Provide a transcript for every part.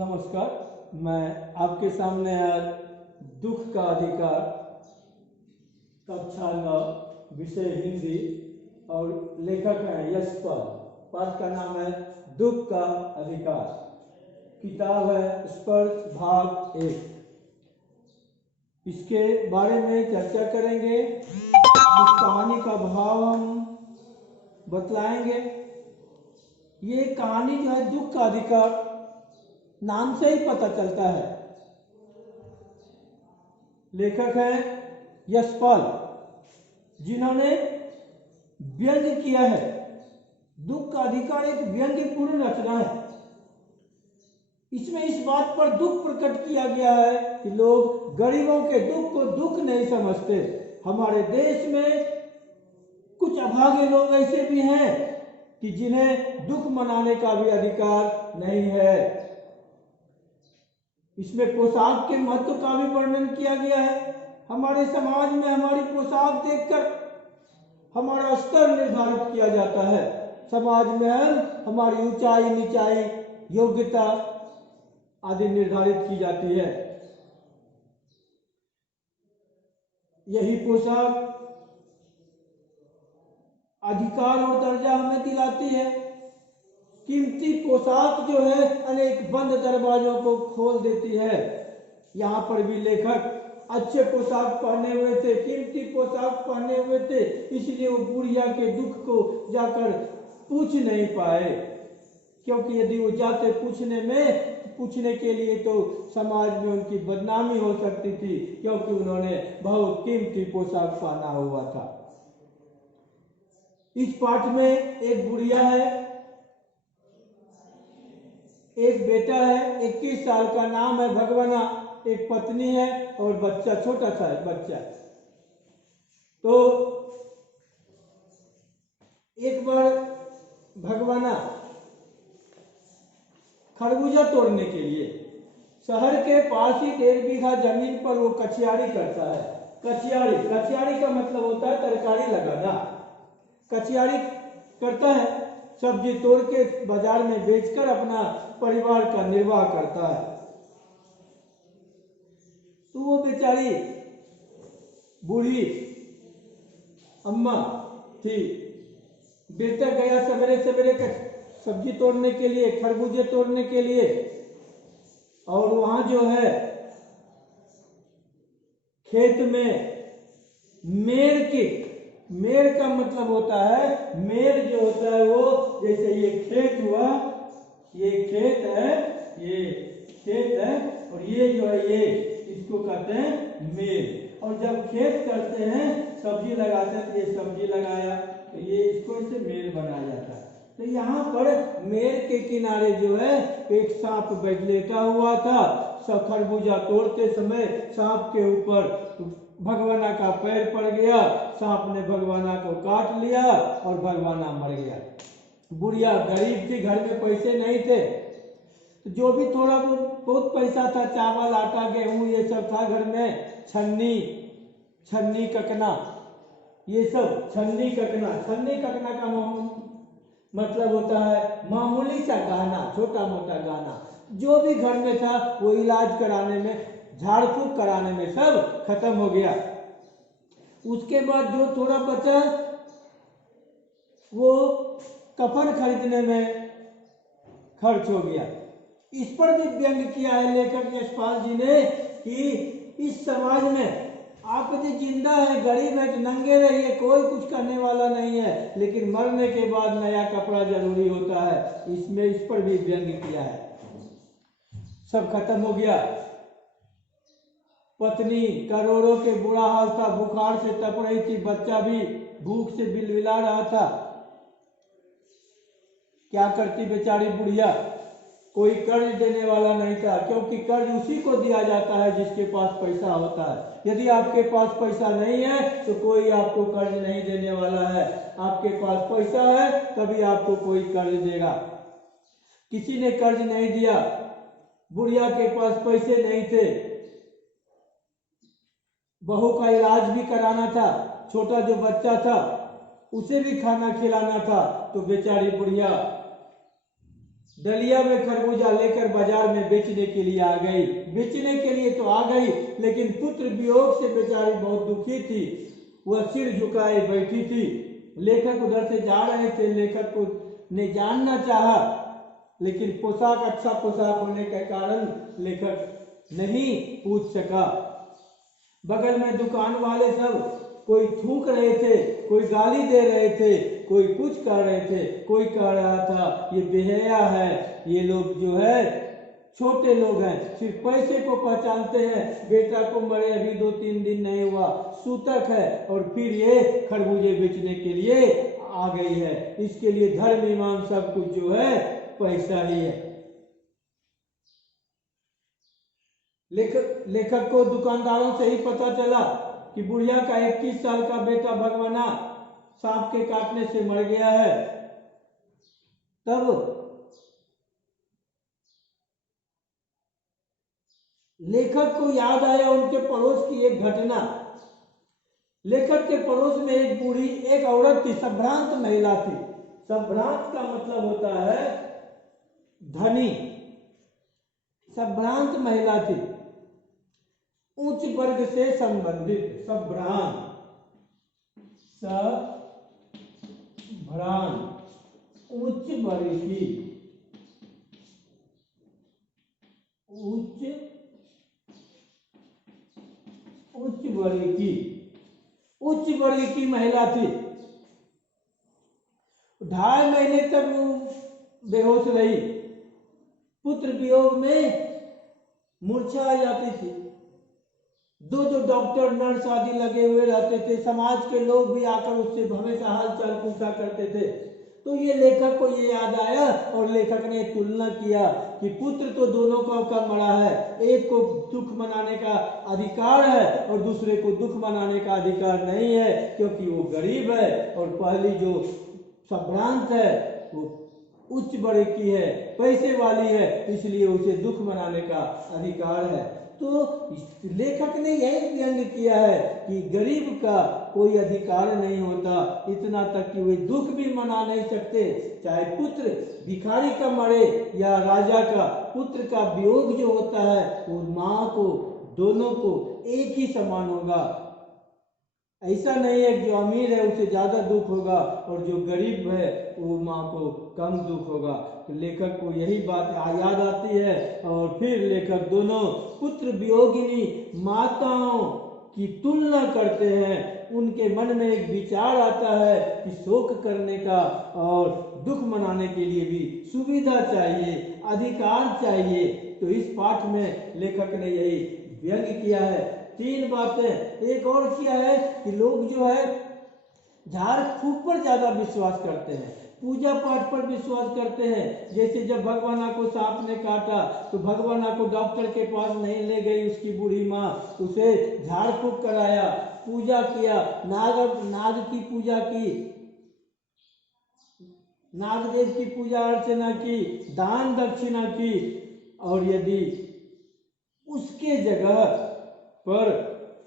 नमस्कार। मैं आपके सामने आज दुख का अधिकार कक्षा 9 विषय हिंदी और लेखक हैं यशपाल। पाठ का नाम है दुख का अधिकार। किताब है स्पर्श भाग 1। इसके बारे में चर्चा करेंगे। इस कहानी का भाव हम बतलाएंगे। ये कहानी जो है दुख का अधिकार नाम से ही पता चलता है। लेखक हैं यशपाल, जिन्होंने व्यंग्य किया है। दुख का अधिकार एक व्यंग्यपूर्ण रचना है। इसमें इस बात पर दुख प्रकट किया गया है कि लोग गरीबों के दुख को दुख नहीं समझते। हमारे देश में कुछ अभागे लोग ऐसे भी हैं कि जिन्हें दुख मनाने का भी अधिकार नहीं है। इसमें पोशाक के महत्व का भी वर्णन किया गया है। हमारे समाज में हमारी पोशाक देखकर हमारा स्तर निर्धारित किया जाता है। समाज में हमारी ऊंचाई नीचाई योग्यता आदि निर्धारित की जाती है। यही पोशाक अधिकार और दर्जा हमें दिलाती है। कीमती पोशाक जो है अनेक बंद दरवाजों को खोल देती है। यहाँ पर भी लेखक अच्छे पोशाक पहने हुए थे, कीमती पोशाक पहने हुए थे, इसलिए वो बुढ़िया के दुख को जाकर पूछ नहीं पाए। क्योंकि यदि वो जाते पूछने के लिए तो समाज में उनकी बदनामी हो सकती थी, क्योंकि उन्होंने बहुत कीमती पोशाक पहना हुआ था। इस पाठ में एक बुढ़िया है, एक बेटा है, 21 साल का, नाम है भगवाना, एक पत्नी है और बच्चा, छोटा सा बच्चा। तो एक बार भगवाना खरबूजा तोड़ने के लिए शहर के पास ही 1.5 बीघा जमीन पर वो कचियारी करता है। कचियारी का मतलब होता है तरकारी लगाना। कचियारी करता है, सब्जी तोड़ के बाजार में बेचकर अपना परिवार का निर्वाह करता है। तो वो बेचारी बूढ़ी अम्मा थी। बेटा गया सवेरे सवेरे सब्जी तोड़ने के लिए, खरबूजे तोड़ने के लिए, और वहां जो है खेत में मेड़ का मतलब होता है, मेड़ जो होता है वो, जैसे ये खेत हुआ, ये खेत है और ये जो है ये इसको कहते हैं मेड़। और जब खेत करते हैं, सब्जी लगाते हैं, तो ये सब्जी लगाया तो ये इसको इसे मेड़ बनाया जाता है। तो यहाँ पर मेड़ के किनारे जो है एक सांप लेटा हुआ था। सब खरबूजा तोड़ते समय सांप के ऊपर भगवाना का पैर पड़ गया। सांप ने भगवाना को काट लिया और भगवाना मर गया। बुढ़िया गरीब थी, घर में पैसे नहीं थे, तो जो भी थोड़ा बहुत पैसा था, चावल आटा गेहूं ये सब था घर में, छन्नी ककना, ये सब छन्नी ककना का मतलब होता है मामूली सा गहना, छोटा मोटा गहना। जो भी घर में था वो इलाज कराने में, झाड़ फूक कराने में सब खत्म हो गया। उसके बाद जो थोड़ा बचा वो कफन खरीदने में खर्च हो गया। इस पर भी व्यंग्य किया है लेखक यशपाल जी ने कि इस समाज में आप यदि जिंदा है, गरीब है, तो नंगे रहिए, कोई कुछ करने वाला नहीं है, लेकिन मरने के बाद नया कपड़ा जरूरी होता है। इसमें इस पर भी व्यंग्य किया है। सब खत्म हो गया। पत्नी करोड़ों के बुरा हाल था, बुखार से तप रही थी, बच्चा भी भूख से बिलबिला रहा था। क्या करती बेचारी बुढ़िया? कोई कर्ज देने वाला नहीं था, क्योंकि कर्ज उसी को दिया जाता है जिसके पास पैसा होता है। यदि आपके पास पैसा नहीं है तो कोई आपको कर्ज नहीं देने वाला है। आपके पास पैसा है तभी आपको कोई कर्ज देगा। किसी ने कर्ज नहीं दिया। बुढ़िया के पास पैसे नहीं थे, बहू का इलाज भी कराना था, छोटा जो बच्चा था उसे भी खाना खिलाना था। तो बेचारी बुढ़िया डलिया में खरबूजा लेकर बाजार में बेचने के लिए आ गई। बेचने के लिए तो आ गई, लेकिन पुत्र वियोग से बेचारी बहुत दुखी थी। वह सिर झुकाए बैठी थी। लेखक उधर से जा रहे थे। लेखक को ने जानना चाहा, लेकिन पोशाक अच्छा पोशाक होने के कारण लेखक नहीं पूछ सका। बगल में दुकान वाले सब कोई थूक रहे थे, कोई गाली दे रहे थे, कोई कुछ कर रहे थे। कोई कह रहा था ये बेहया है, ये लोग जो है छोटे लोग हैं, सिर्फ पैसे को पहचानते हैं। बेटा को मरे अभी 2-3 दिन नहीं हुआ, सूतक है, और फिर ये खरबूजे बेचने के लिए आ गई है। इसके लिए धर्म ईमान सब कुछ जो है पैसा ही है। लेखक को दुकानदारों से ही पता चला कि बुढ़िया का 21 साल का बेटा भगवाना सांप के काटने से मर गया है। तब लेखक को याद आया उनके पड़ोस की एक घटना। लेखक के पड़ोस में एक बूढ़ी एक औरत थी, संभ्रांत महिला थी। संभ्रांत का मतलब होता है धनी। संभ्रांत महिला थी, उच्च वर्ग से संबंधित। संभ्रांत, उच्च वर्ग की, उच्च वर्ग की महिला थी। 2.5 महीने तक वो बेहोश रही। पुत्र वियोग में मूर्छा आ जाती थी। 2 डॉक्टर नर्स आदि लगे हुए रहते थे। समाज के लोग भी आकर उससे हमेशा हाल चाल पूछा करते थे। तो ये लेखक को ये याद आया और लेखक ने तुलना किया कि पुत्र तो दोनों का मरा है, एक को दुख मनाने का अधिकार है और दूसरे को दुख मनाने का अधिकार नहीं है, क्योंकि वो गरीब है और पहली जो संभ्रांत है वो उच्च वर्ग की है, पैसे वाली है, इसलिए उसे दुख मनाने का अधिकार है। तो लेखक ने यही व्यंग किया है कि गरीब का कोई अधिकार नहीं होता, इतना तक कि वे दुख भी मना नहीं सकते। चाहे पुत्र भिखारी का मरे या राजा का, पुत्र का वियोग जो होता है वो माँ को, दोनों को एक ही समान होगा। ऐसा नहीं है कि जो अमीर है उसे ज्यादा दुख होगा और जो गरीब है वो माँ को कम दुख होगा। तो लेखक को यही बात याद आती है और फिर लेखक दोनों पुत्र वियोगिनी माताओं की तुलना करते हैं। उनके मन में एक विचार आता है कि शोक करने का और दुख मनाने के लिए भी सुविधा चाहिए, अधिकार चाहिए। तो इस पाठ में लेखक ने यही व्यंग किया है। 3 बातें एक और किया है कि लोग जो है झाड़ फूक पर ज्यादा विश्वास करते हैं, पूजा पाठ पर विश्वास करते हैं। जैसे जब भगवाना को सांप ने काटा तो भगवाना को डॉक्टर के पास नहीं ले गई उसकी बूढ़ी माँ, उसे झाड़ फूक कराया, पूजा किया, नाग की पूजा की, नागदेव की पूजा अर्चना की, दान दक्षिणा की, और यदि उसके जगह पर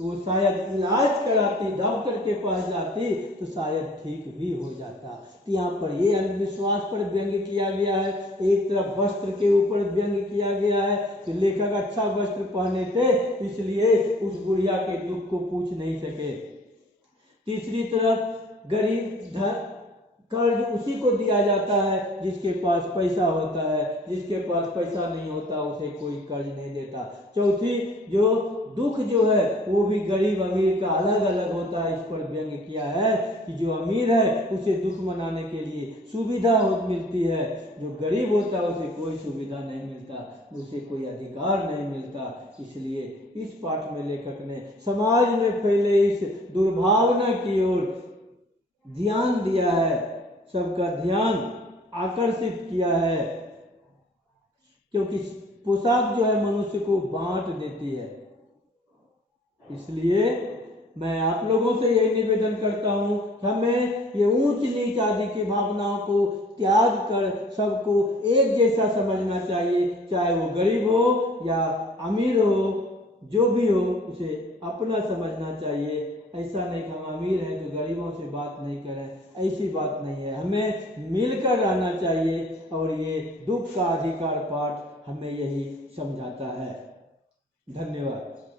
वो शायद इलाज कराती, डॉक्टर के पास जाती तो शायद ठीक भी हो जाता। तो यहाँ पर ये अंधविश्वास पर व्यंग किया गया है। एक तरफ वस्त्र के ऊपर व्यंग किया गया है कि लेखक अच्छा वस्त्र पहने थे इसलिए उस बुढ़िया के दुख को पूछ नहीं सके। तीसरी तरफ गरीब कर्ज उसी को दिया जाता है जिसके पास पैसा होता है, जिसके पास पैसा नहीं होता उसे कोई कर्ज नहीं देता। चौथी जो दुख जो है वो भी गरीब अमीर का अलग अलग होता है। इस पर व्यंग किया है कि जो अमीर है उसे दुख मनाने के लिए सुविधा मिलती है, जो गरीब होता है उसे कोई सुविधा नहीं मिलता, उसे कोई अधिकार नहीं मिलता। इसलिए इस पाठ में लेखक ने समाज में फैले इस दुर्भावना की ओर ध्यान दिया है, सबका ध्यान आकर्षित किया है, क्योंकि पोशाक जो है मनुष्य को बांट देती है। इसलिए मैं आप लोगों से यही निवेदन करता हूँ, हमें ये ऊंच नीच आदि की भावनाओं को त्याग कर सबको एक जैसा समझना चाहिए, चाहे वो गरीब हो या अमीर हो, जो भी हो उसे अपना समझना चाहिए। ऐसा नहीं कि हम अमीर हैं तो गरीबों से बात नहीं करें, ऐसी बात नहीं है। हमें मिलकर रहना चाहिए और ये दुख का अधिकार पाठ हमें यही समझाता है। धन्यवाद।